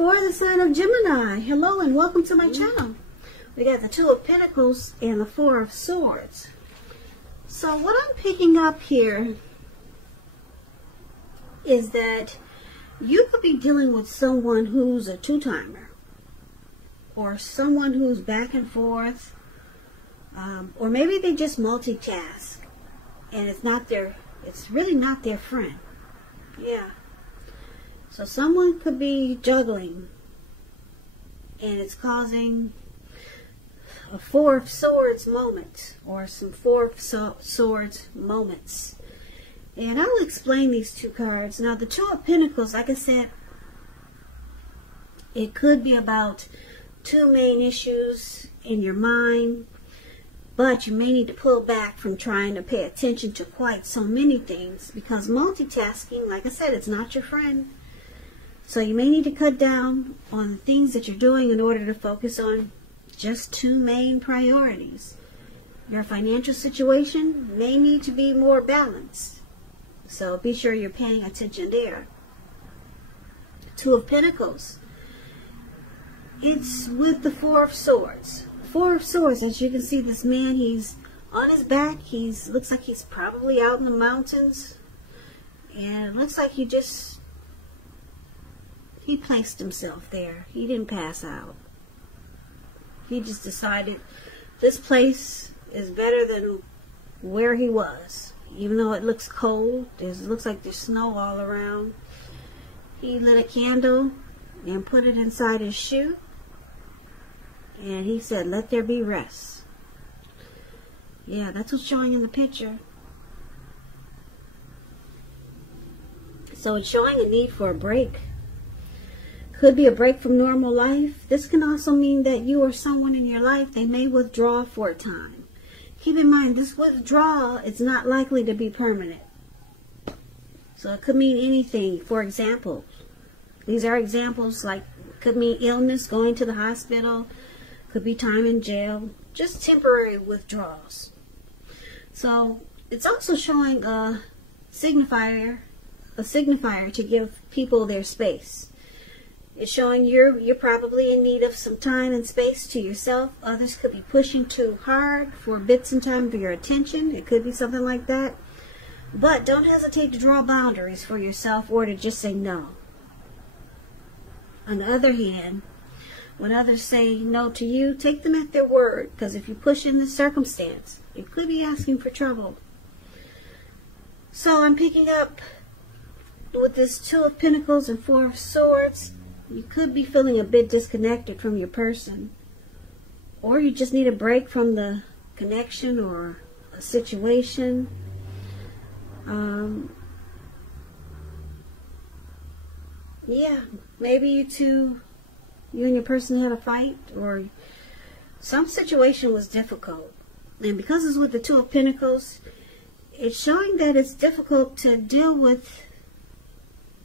for the sign of Gemini. Hello and welcome to my channel. We got the Two of Pentacles and the Four of Swords. So what I'm picking up here is that you could be dealing with someone who's a two-timer, or someone who's back and forth, or maybe they just multitask and it's really not their friend. Yeah. So someone could be juggling and it's causing a Four of Swords moment or some Four of Swords moments. And I'll explain these two cards. Now the Two of Pentacles, like I said, it could be about two main issues in your mind, but you may need to pull back from trying to pay attention to quite so many things, because multitasking, like I said, it's not your friend. So you may need to cut down on the things that you're doing in order to focus on just two main priorities. Your financial situation may need to be more balanced, so be sure you're paying attention there. Two of Pentacles, it's with the Four of Swords. Four of Swords, as you can see, this man, he's on his back. Looks like he's probably out in the mountains, and it looks like he placed himself there. He didn't pass out. He just decided this place is better than where he was. Even though it looks cold, it looks like there's snow all around. He lit a candle and put it inside his shoe. And he said, let there be rest. Yeah, that's what's showing in the picture. So it's showing a need for a break. Could be a break from normal life. This can also mean that you or someone in your life, they may withdraw for a time. Keep in mind, this withdrawal is not likely to be permanent. So it could mean anything. For example, these are examples, like could mean illness, going to the hospital, could be time in jail, just temporary withdrawals. So it's also showing a signifier to give people their space. It's showing you're probably in need of some time and space to yourself. Others could be pushing too hard for bits and time for your attention. It could be something like that. But don't hesitate to draw boundaries for yourself or to just say no. On the other hand, when others say no to you, take them at their word, because if you push in this circumstance, you could be asking for trouble. So I'm picking up with this Two of Pentacles and Four of Swords. You could be feeling a bit disconnected from your person, or you just need a break from the connection or a situation. Yeah, maybe you and your person had a fight, or some situation was difficult. And because it's with the Two of Pentacles, it's showing that it's difficult to deal with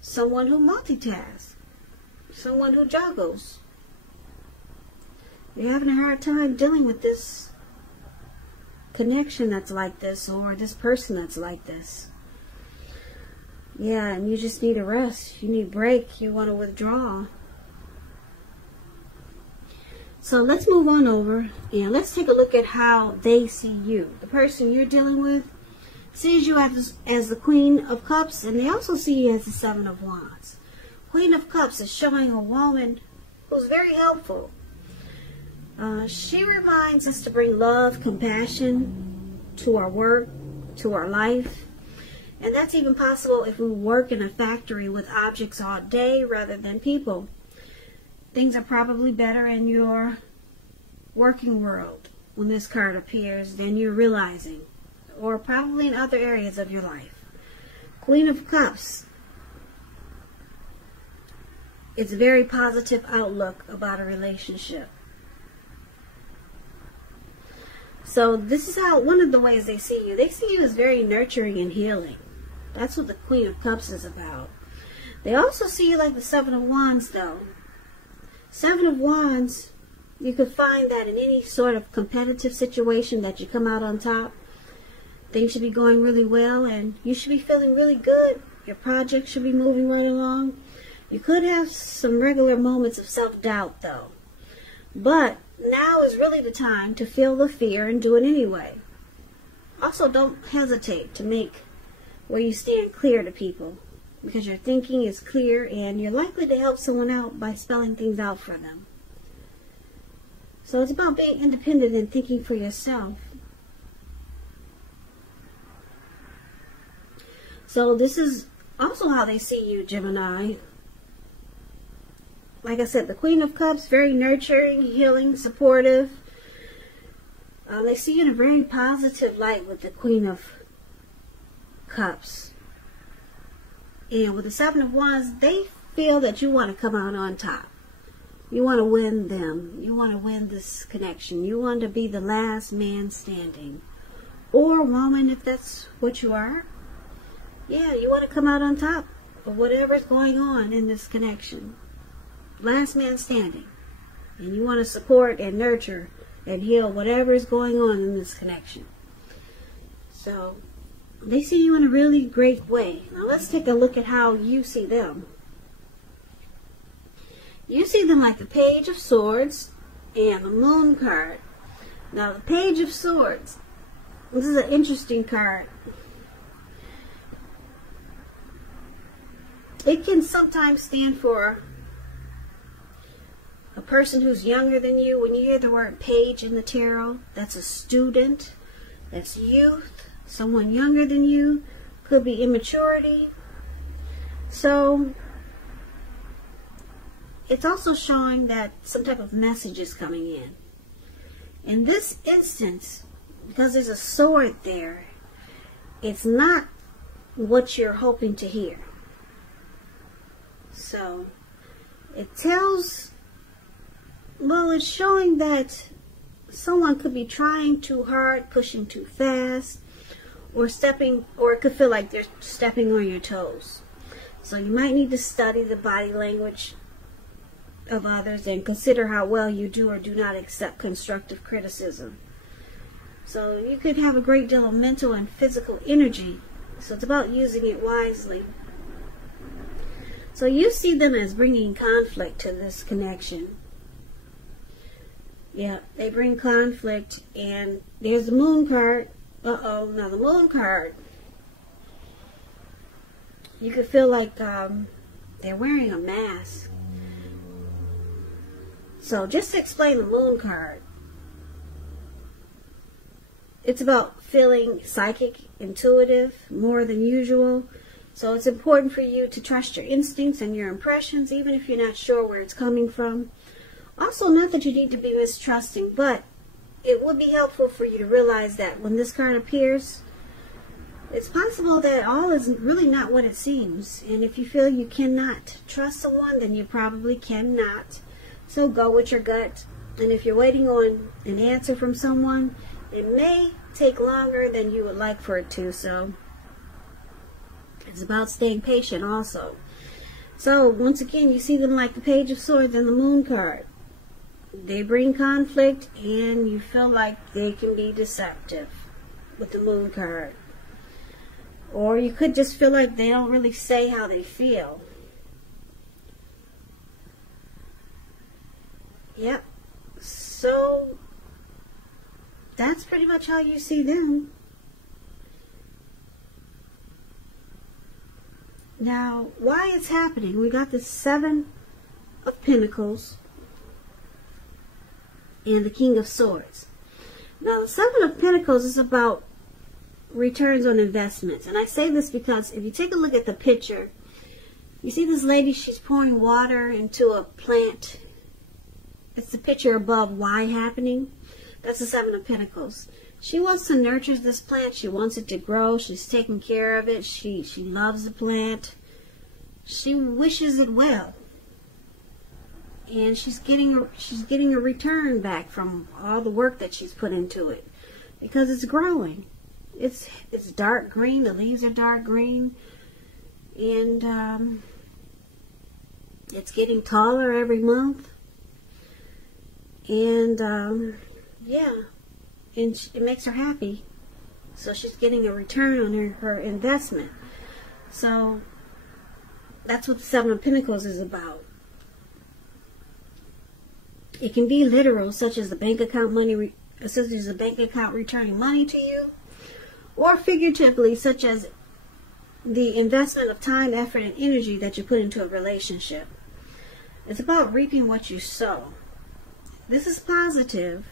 someone who multitasks, someone who juggles. You're having a hard time dealing with this connection that's like this, or this person that's like this. Yeah, and you just need a rest. You need a break. You want to withdraw. So let's move on over and let's take a look at how they see you. The person you're dealing with sees you as the Queen of Cups, and they also see you as the Seven of Wands. Queen of Cups is showing a woman who's very helpful. She reminds us to bring love, compassion to our work, to our life. And that's even possible if we work in a factory with objects all day rather than people. Things are probably better in your working world when this card appears than you're realizing, or probably in other areas of your life. Queen of Cups, it's a very positive outlook about a relationship. So this is how, one of the ways they see you. They see you as very nurturing and healing. That's what the Queen of Cups is about. They also see you like the Seven of Wands, though. Seven of Wands, you could find that in any sort of competitive situation that you come out on top. Things should be going really well, and you should be feeling really good. Your project should be moving right along. You could have some regular moments of self-doubt though. But now is really the time to feel the fear and do it anyway. Also, don't hesitate to make where you stand clear to people, because your thinking is clear and you're likely to help someone out by spelling things out for them. So it's about being independent and thinking for yourself. So this is also how they see you, Gemini. Like I said, the Queen of Cups, very nurturing, healing, supportive. They see you in a very positive light with the Queen of Cups. And with the Seven of Wands, they feel that you want to come out on top. You want to win them. You want to win this connection. You want to be the last man standing. Or woman, if that's what you are. Yeah, you want to come out on top of whatever's going on in this connection. Last man standing. And you want to support and nurture and heal whatever is going on in this connection. So, they see you in a really great way. Now let's take a look at how you see them. You see them like the Page of Swords and the Moon card. Now the Page of Swords, this is an interesting card. It can sometimes stand for a person who's younger than you. When you hear the word page in the tarot, that's a student, that's youth, someone younger than you, could be immaturity. So it's also showing that some type of message is coming in. In this instance, because there's a sword there, it's not what you're hoping to hear. So it tells, well, it's showing that someone could be trying too hard, pushing too fast, or it could feel like they're stepping on your toes. So you might need to study the body language of others and consider how well you do or do not accept constructive criticism. So you could have a great deal of mental and physical energy. So it's about using it wisely. So you see them as bringing conflict to this connection. Yeah, they bring conflict. And there's the Moon card. Uh-oh, now the Moon card. You could feel like they're wearing a mask. So just to explain the Moon card. It's about feeling psychic, intuitive, more than usual. So it's important for you to trust your instincts and your impressions, even if you're not sure where it's coming from. Also, not that you need to be mistrusting, but it would be helpful for you to realize that when this card appears, it's possible that all is really not what it seems. And if you feel you cannot trust someone, then you probably cannot. So go with your gut. And if you're waiting on an answer from someone, it may take longer than you would like for it to. So it's about staying patient also. So once again, you see them like the Page of Swords and the Moon card. They bring conflict and you feel like they can be deceptive with the Moon card. Or you could just feel like they don't really say how they feel. Yep. So that's pretty much how you see them. Now, why it's happening? We got the Seven of Pentacles and the King of Swords. Now, the Seven of Pentacles is about returns on investments. And I say this because if you take a look at the picture, you see this lady, she's pouring water into a plant. It's the picture above, why happening? That's the Seven of Pentacles. She wants to nurture this plant. She wants it to grow. She's taking care of it. She loves the plant. She wishes it well. And she's getting a return back from all the work that she's put into it, because it's growing. It's dark green. The leaves are dark green, and it's getting taller every month. And yeah, and it makes her happy. So she's getting a return on her investment. So That's what the Seven of Pentacles is about. It can be literal, such as the bank account returning money to you, or figuratively, such as the investment of time, effort, and energy that you put into a relationship. It's about reaping what you sow. This is positive.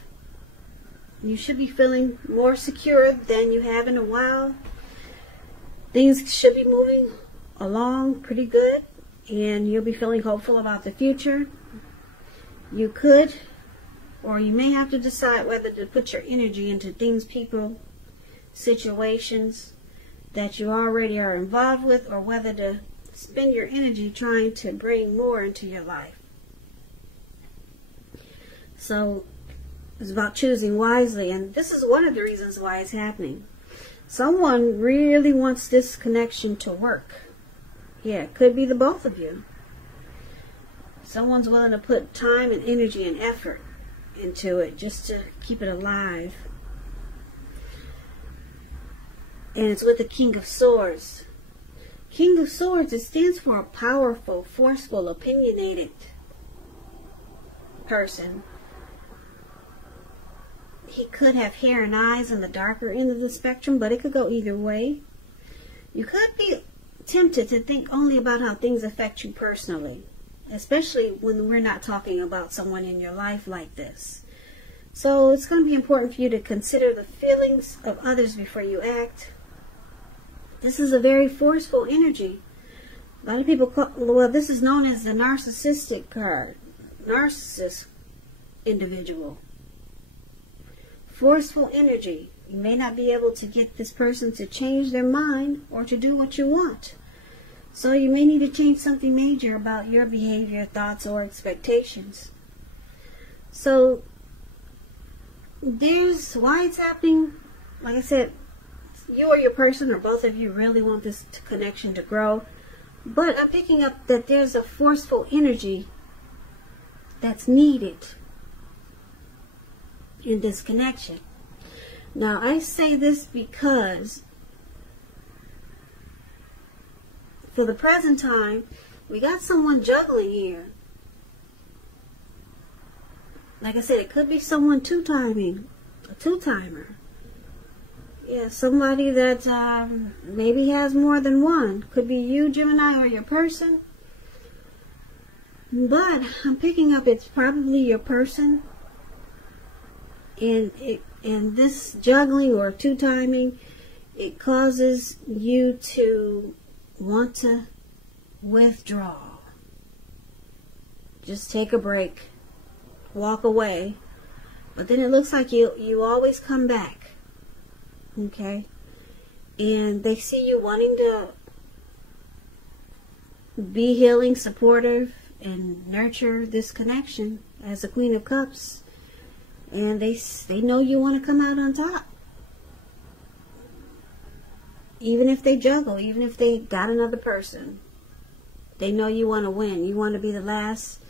You should be feeling more secure than you have in a while. Things should be moving along pretty good, and you'll be feeling hopeful about the future. You could, or you may have to decide whether to put your energy into things, people, situations that you already are involved with, or whether to spend your energy trying to bring more into your life. So it's about choosing wisely, and this is one of the reasons why it's happening. Someone really wants this connection to work. Yeah, it could be the both of you. Someone's willing to put time and energy and effort into it just to keep it alive. And it's with the King of Swords. King of Swords, it stands for a powerful, forceful, opinionated person. He could have hair and eyes on the darker end of the spectrum, but it could go either way. You could be tempted to think only about how things affect you personally, especially when we're not talking about someone in your life like this. So it's going to be important for you to consider the feelings of others before you act. This is a very forceful energy. A lot of people call, well, this is known as the narcissistic card. Narcissist individual. Forceful energy. You may not be able to get this person to change their mind or to do what you want. So you may need to change something major about your behavior, thoughts, or expectations. So there's why it's happening. Like I said, you or your person, or both of you, really want this connection to grow. But I'm picking up that there's a forceful energy that's needed in this connection. Now, I say this because for the present time, we got someone juggling here. Like I said, it could be someone two-timing, a two-timer. Yeah, somebody that maybe has more than one. Could be you, Gemini, or your person. But I'm picking up it's probably your person. And this juggling or two-timing, it causes you to want to withdraw. Just take a break. Walk away. But then it looks like you always come back. Okay? And they see you wanting to be healing, supportive, and nurture this connection as the Queen of Cups. And they know you want to come out on top. Even if they juggle, even if they got another person. They know you want to win. You want to be the last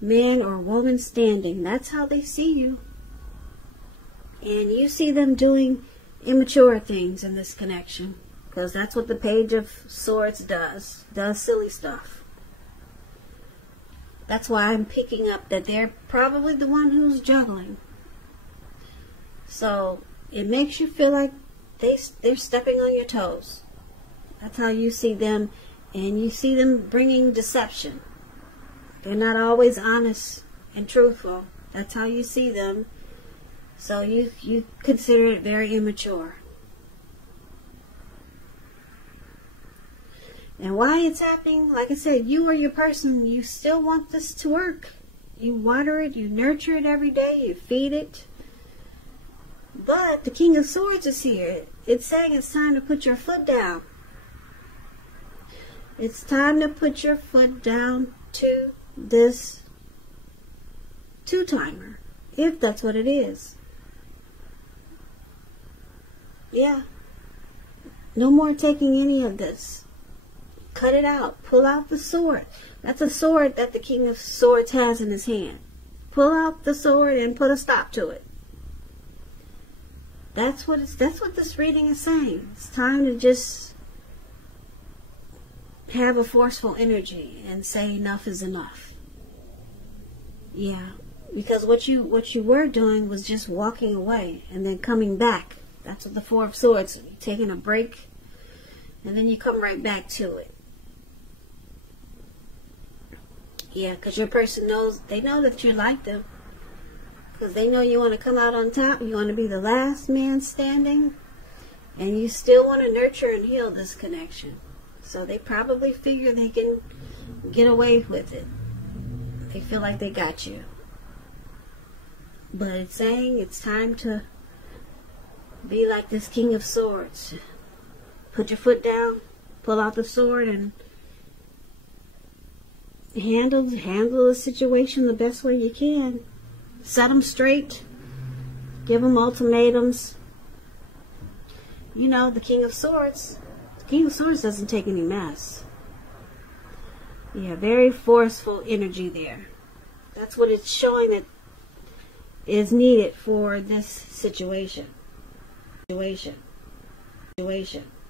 man or woman standing. That's how they see you. And you see them doing immature things in this connection. Because that's what the Page of Swords does. Does silly stuff. That's why I'm picking up that they're probably the one who's juggling. So it makes you feel like they're stepping on your toes. That's how you see them. And you see them bringing deception. They're not always honest and truthful. That's how you see them. So you consider it very immature. And why it's happening, like I said, you or your person, you still want this to work. You water it, you nurture it every day, you feed it. But the King of Swords is here. It's saying it's time to put your foot down. It's time to put your foot down to this two-timer, if that's what it is. Yeah. No more taking any of this. Cut it out. Pull out the sword. That's a sword that the King of Swords has in his hand. Pull out the sword and put a stop to it. That's what this reading is saying. It's time to just have a forceful energy and say enough is enough. Yeah, because what you were doing was just walking away and then coming back. That's what the Four of Swords, you're taking a break and then you come right back to it. Yeah, because your person knows, they know that you like them. Because they know you want to come out on top. You want to be the last man standing. And you still want to nurture and heal this connection. So they probably figure they can get away with it. They feel like they got you. But it's saying it's time to be like this King of Swords. Put your foot down, pull out the sword, and handle the situation the best way you can. Set them straight. Give them ultimatums. You know, the King of Swords doesn't take any mess. Yeah, very forceful energy there. That's what it's showing that is needed for this situation.